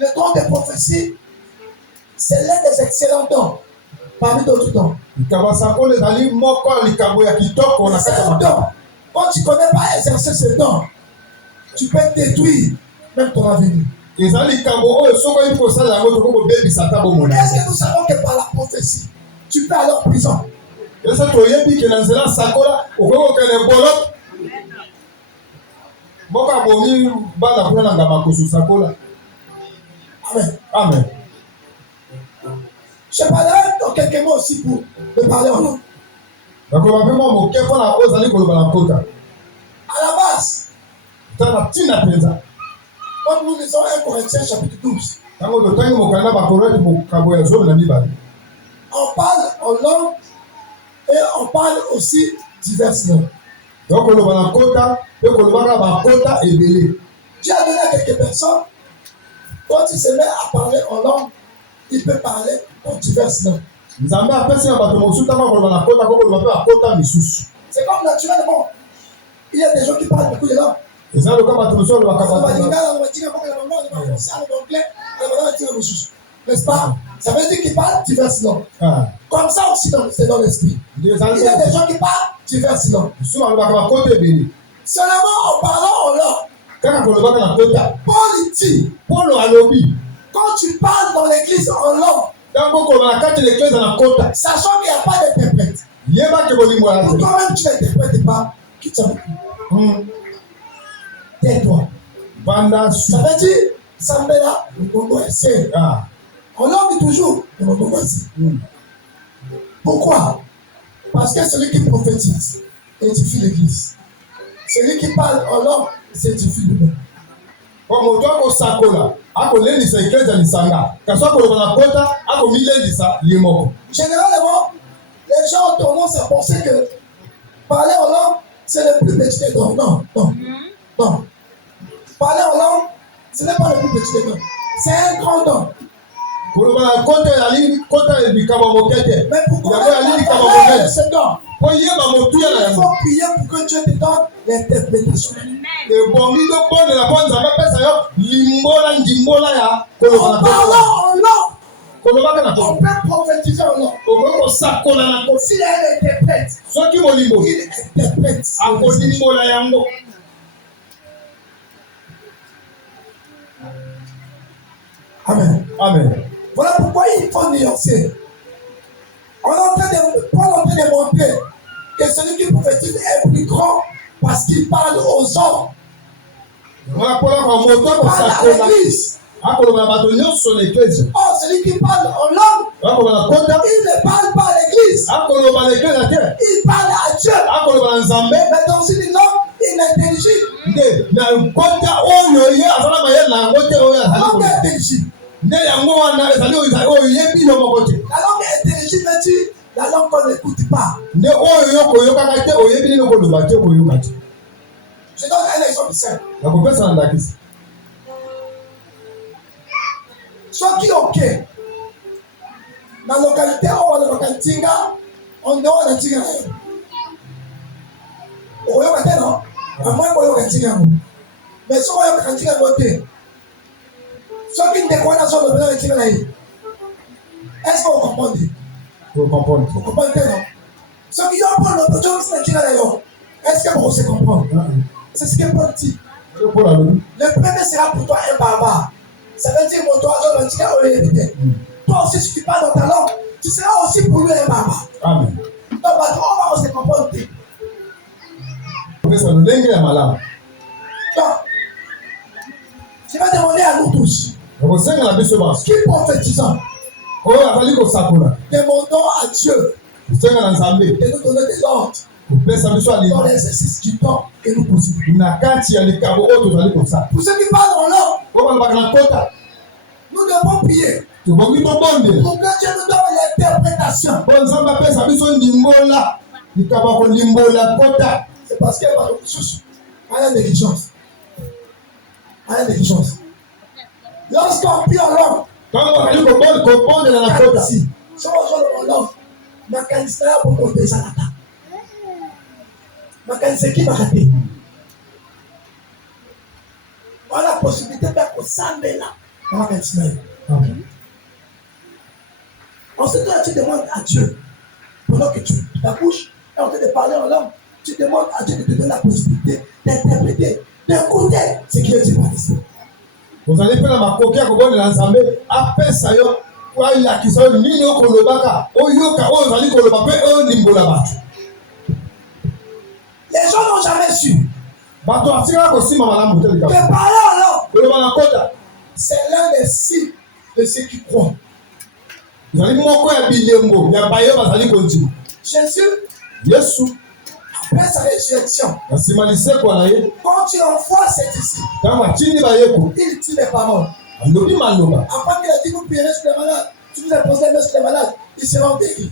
Le don de prophétie, c'est l'un des excellents dons parmi d'autres dons. C'est un don. Quand tu ne connais pas exercer ce don, tu peux détruire même ton avenir. Est-ce que nous savons que par la prophétie, tu peux aller en prison? Amen. Amen. Je parlerai dans quelques mots aussi pour me parler en langue. À la base, quand nous lisons 1 Corinthiens chapitre 12, on parle en langue et on parle aussi diverses langues. Dieu a donné à quelques personnes, quand il se met à parler en langue, il peut parler en diverses langues. C'est comme naturellement. Il y a des gens qui parlent beaucoup de langues. N'est-ce pas? Ça veut dire qu'ils parlent diverses langues. Comme ça aussi, c'est dans l'esprit. Il y a des gens qui parlent diverses langues. Seulement en parlant en langue. Paul dit, quand tu parles dans l'église en langue, sachant qu'il n'y a pas d'interprète, pour toi-même tu n'interprètes pas, qui t'a beaucoup. Tais-toi. Ça veut dire, Sambela, le Congo est seul. On langue toujours, le Congo est seul. Pourquoi? Parce que celui qui prophétise édifie l'église. Celui qui parle en langue s'édifie lui-même. Généralement, les gens ont tendance à penser que parler en langue, c'est le plus petit des dons. Non. Parler en langue, ce n'est pas le plus petit des dons. C'est un grand don. Mais pourquoi parler de ce don? Il faut prier pour que Dieu te donne l'interprétation. En parlant en langue, on peut prophétiser en langue. S'il y a un interprète, il interprète. Amen. Voilà pourquoi il faut nuancer. Paul est en train de montrer que celui qui prophétise est plus grand parce qu'il parle aux hommes. Il parle à l'église. Oh, celui qui parle en langue, il ne parle pas à l'église. Il parle à Dieu. Mais dans une langue inintelligible. La langue est intelligible. La langue intelligible dit la langue qu'on n'écoute pas. Je donne un exemple simple. Soit qui ok. Dans la localité, on va le Tinga, on doit le Tinga. On va le non? À moins qu'on le Tinga. Mais si on va le Tinga, ceux qui ne découvrent sur le plan de Tinga, est-ce qu'on comprend? Vous comprenez, non? Ceux qui ont pas l'opportunité de Tinga, est-ce que vous se comprenez? C'est ce que Paul dit. Le premier sera pour toi un barbare. Ça veut dire mon toi, toi aussi, si tu parles dans ta langue, tu seras aussi pour lui un barbare. Amen. Donc, on va se comprendre. Donc, je vais demander à nous tous, qui prophétisons, demandons à Dieu de nous donner de l'ordre dans l'exercice du temps que nous possédons. Pour ceux qui parlent en langue, nous devons prier pour que Dieu nous donne l'interprétation. C'est parce qu'il y a une négligence. Lorsqu'on prie en langue, si on joue en langue, ma candidat pour compter ça là. Ma candidat qui va rater. On a la possibilité d'être au Sambela. Amen. Ensuite, là, tu demandes à Dieu, pendant que tu ta bouche est en train de parler en langue, tu demandes à Dieu de te donner la possibilité d'interpréter, d'écouter ce qui est dit par l'Esprit. Vous allez faire ma coquille à Kobon l'ensemble, après ça, quoi il a qui sont nino kolobaka, oyoka, ozali kolobaka, limbola. Les gens n'ont jamais su. Que parler en langue, c'est l'un des signes de ceux qui croient. Jésus, après sa résurrection, quand tu envoies cet ici, il dit les paroles. Après qu'il a dit vous prierez sur les malades, si vous imposez les mains sur les malades, ils seront guéris.